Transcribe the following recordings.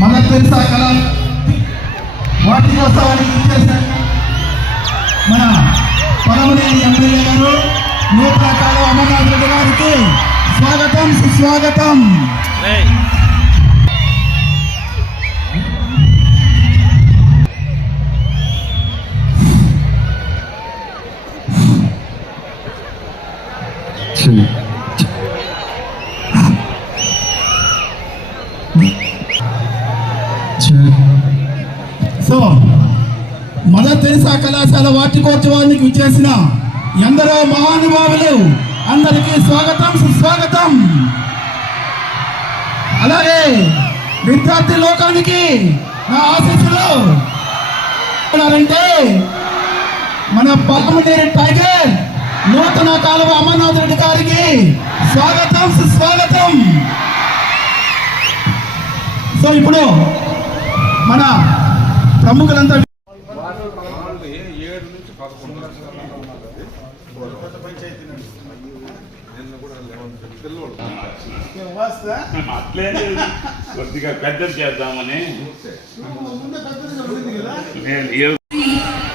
మన తెలుసా కళ? వాటికోత్సవానికి ఇచ్చేసిన మన పొలమనేని ఎమ్మెల్యే గారు నూతన కాలం అమర్నాథ్ రెడ్డి గారికి స్వాగతం సుస్వాగతం. వార్షికోత్సవానికి విచ్చేసిన ఎందరో మహానుభావులు అందరికీ స్వాగతం సుస్వాగతం. అలాగే విద్యార్థి లోకానికి నా ఆశీస్సులు. అంటే మన పల్మనేరి టైగర్ నూతన కాలువ అమర్నాథ్ రెడ్డి గారికి స్వాగతం సుస్వాగతం. సో ఇప్పుడు మన ప్రముఖులంతా కూడా అట్లే కొద్దిగా పెద్దది చేద్దామని నేను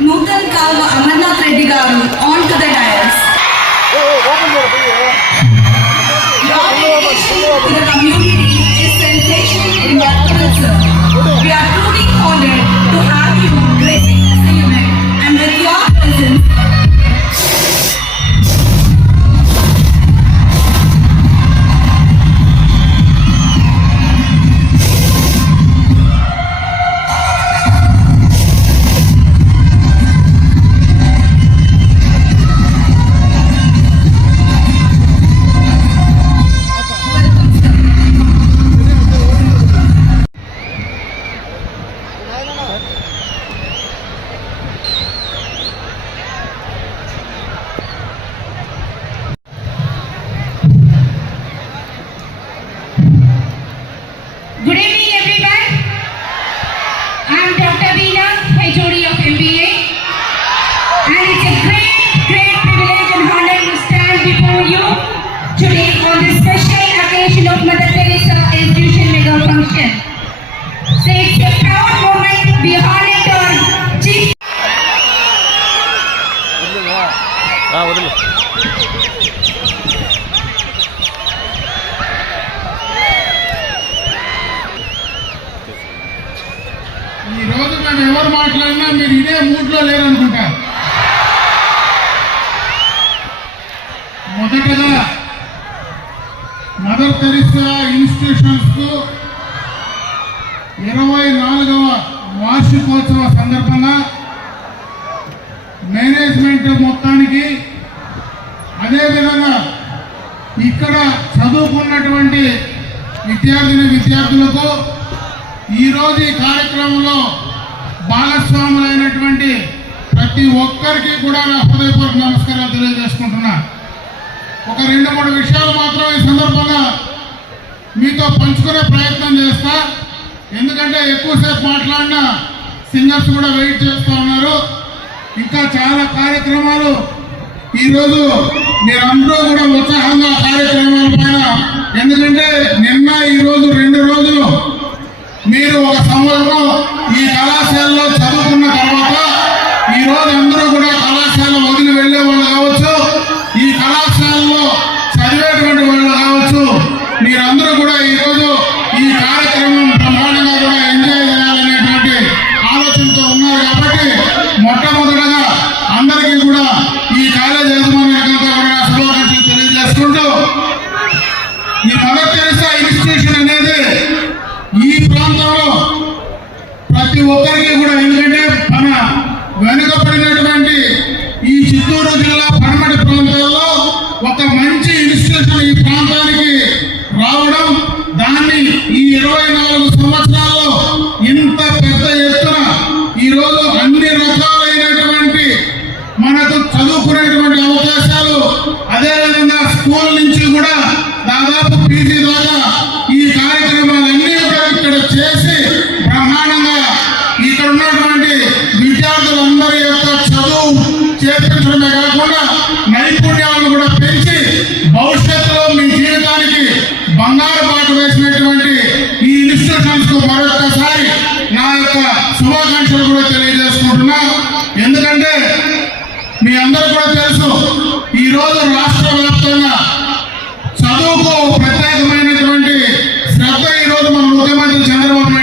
నూతన్ కావు అమర్నాథ్ రెడ్డి గారు ఆన్ టు ద డయస్ మాట్లాడిన ఎవరు మాట్లాడినా మీరు ఇదే మూడ్లో లేరనుకుంటా. మొదటగా మదర్ తెరిసా ఇన్స్టిట్యూషన్స్కు ఇరవై నాలుగవ వార్షికోత్సవ సందర్భంగా మేనేజ్మెంట్ మొత్తానికి అదేవిధంగా ఇక్కడ చదువుకున్నటువంటి విద్యార్థిని విద్యార్థులకు ఈరోజు ఈ కార్యక్రమంలో భాగస్వాములైనటువంటి ప్రతి ఒక్కరికి కూడా నా హృదయపూర్వక నమస్కారాలు తెలియజేసుకుంటున్నా. ఒక రెండు మూడు విషయాలు మాత్రం ఈ సందర్భంగా మీతో పంచుకునే ప్రయత్నం చేస్తా. ఎందుకంటే ఎక్కువసేపు మాట్లాడిన సింగర్స్ కూడా వెయిట్ చేస్తూ ఉన్నారు. ఇంకా చాలా కార్యక్రమాలు. ఈరోజు మీరందరూ కూడా ఉత్సాహంగా కార్యక్రమాల పైన ఎందుకంటే నిన్న ఈ రోజు రెండు రోజులు మీరు ఒక సంవత్సరం ఈ కళాశాలలో చదువుకున్న తర్వాత ఈ రోజు అందరూ కూడా కళాశాల వదిలి వెళ్ళే వాళ్ళు కావచ్చు ఈ కళాశాలలో చదివేటువంటి వాళ్ళు కావచ్చు మీరందరూ కూడా ఈరోజు ఈ కార్యక్రమం బ్రహ్మాండంగా కూడా ఎంజాయ్ చేయాలనేటువంటి ఆలోచనతో ఉన్నారు కాబట్టి మొట్టమొదటగా అందరికీ కూడా ఈ కాలేజ్ యజమానులకంతా కూడా శుభాకాంక్షలు తెలియజేసుకుంటూ ఈ మదర్ తెరిసా ఇన్స్టిట్యూషన్ అనేది మనకు అవకాశాలు అదేవిధంగా స్కూల్ నుంచి కూడా దాదాపు పీజీ ద్వారా ఈ కార్యక్రమాలన్నీ కూడా ఇక్కడ చేసి బ్రహ్మాండంగా ఇక్కడ ఉన్నటువంటి విద్యార్థులందరి యొక్క చదువు చేర్పించడమే కాకుండా చెప్తున్నా చదువుకు ప్రత్యేకమైనటువంటి శ్రద్ధ ఈరోజు మన ముఖ్యమంత్రి చంద్రబాబు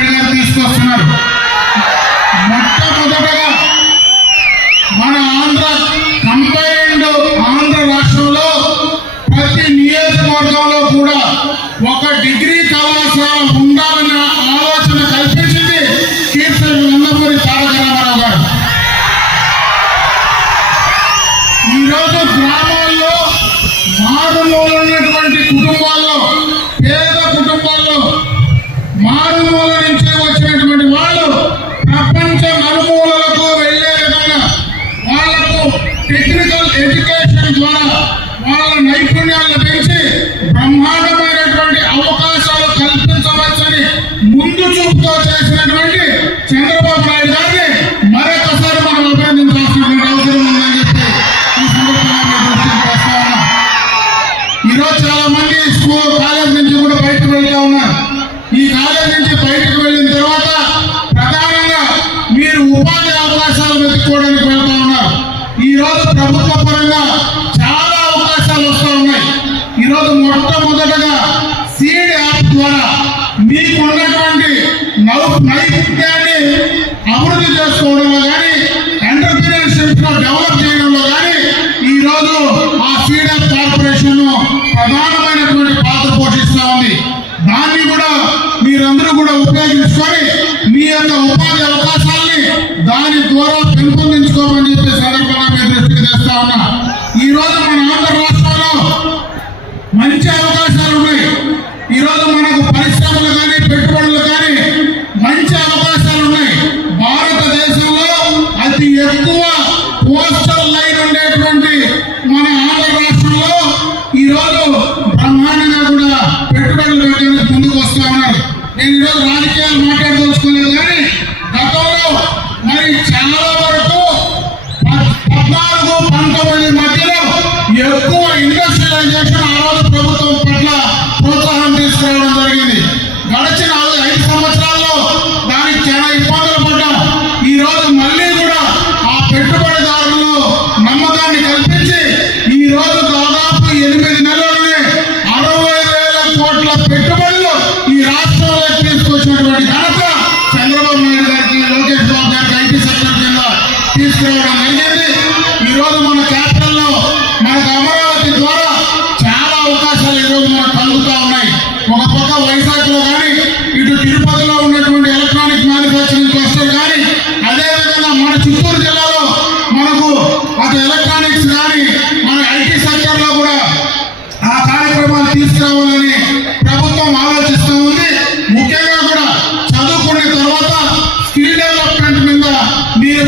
టెక్నికల్ ఎడ్యుకేషన్ ద్వారా వాళ్ళ నైపుణ్యాలను పెంచి బ్రహ్మాండమైనటువంటి అవకాశాలు కల్పించవచ్చని ముందు చూపుతో చేసినటువంటి చంద్రబాబు నాయుడు ప్రభుత్వ పరంగా చాలా అవకాశాలు వస్తూ ఉన్నాయి. ఈరోజు మొట్టమొదటగా సీడ్ యాప్ ద్వారా మీకున్నటువంటి నైపుణ్యాన్ని ఉన్నా. ఈ రోజు మన ఆంధ్ర రాష్ట్రంలో మంచి అవకాశాలు ఉన్నాయి. ఈ రోజు మనకు పరిశ్రమలు కానీ పెట్టుబడులు కానీ మంచి అవకాశాలు ఉన్నాయి. భారతదేశంలో అతి ఎక్కువ కోస్టల్ లైన్ ఉండేటువంటి మన ఆంధ్ర రాష్ట్రంలో ఈ రోజు బ్రహ్మాండంగా కూడా పెట్టుబడులు పెట్టడానికి ముందుకు వస్తా ఉన్నారు నేను ఈరోజు రాజకీయాలు మాట్లాడదలుచుకోలేదు కానీ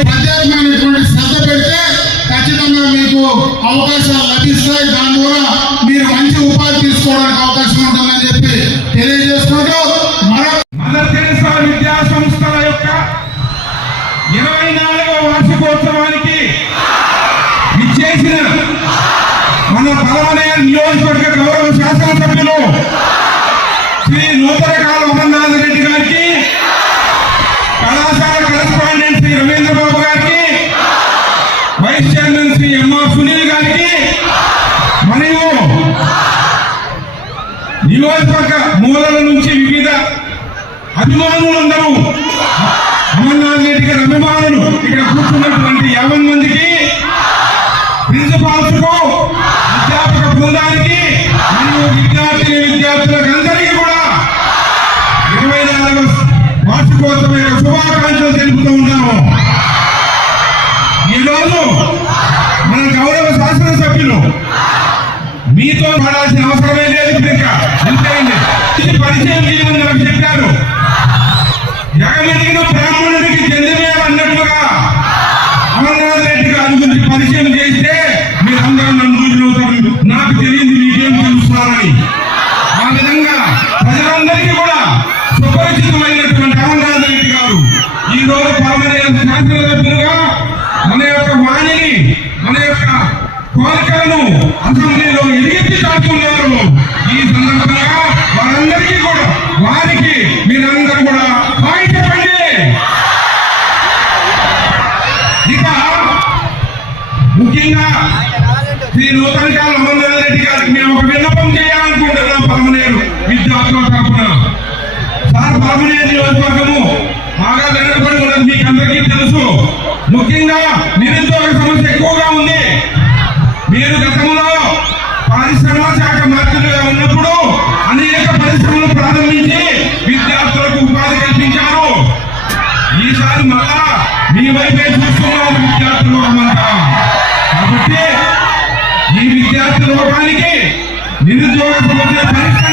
ప్రత్యేకమైనటువంటి శ్రద్ధ పెడితే ఖచ్చితంగా మీకు అవకాశాలు లభిస్తాయి. దాని ద్వారా మీరు మంచి ఉపాధి తీసుకోవడానికి అవకాశం ఉంటుందని చెప్పి తెలియజేసుకుంటూ మరో మదర్దేశ విద్యా సంస్థల యొక్క ఇరవై నాలుగవ వార్షికోత్సవానికి ఇచ్చేసిన మన పలవనేర్ నియోజకవర్గ గౌరవ నియోజకవర్గ మూలల నుంచి వివిధ అభిమానులందరూ అమర్నాథ్ రెడ్డి గారి అభిమానులు ఇక్కడ కూర్చున్నటువంటి యాభై మందికి ఆ విధంగా ప్రజలందరికీ కూడా సుపరిచితమైనటువంటి అమర్నాథ్ రెడ్డి గారు ఈ రోజు పరమదేవ శాసనసభ్యులుగా మన యొక్క వాణిని మన యొక్క కోరికలను అసెంబ్లీ నియోజకవర్గము బాగా వెనకబడి ఉన్నది మీకు అందరికీ తెలుసు. ముఖ్యంగా నిరుద్యోగ సమస్య ఎక్కువగా ఉంది. మీరు గతంలో పరిశ్రమ శాఖ మంత్రులుగా ఉన్నప్పుడు అనేక పరిశ్రమలు ప్రారంభించి విద్యార్థులకు ఉపాధి కల్పించారు. ఈసారి మళ్ళా మీ వైపే చూస్తున్నారు విద్యార్థులు కాబట్టి ఈ విద్యార్థి లోకానికి నిరుద్యోగ సమస్య పరిస్థితి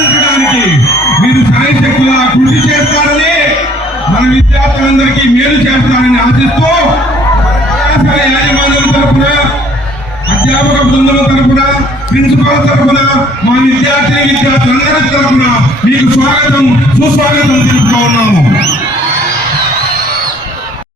అధ్యాపక బృందం తరఫున ప్రిన్సిపాల్ తరఫున మా విద్యార్థిని విద్యార్థులందరి తరఫున మీకు స్వాగతం సుస్వాగతం తెలుపుతా ఉన్నాము.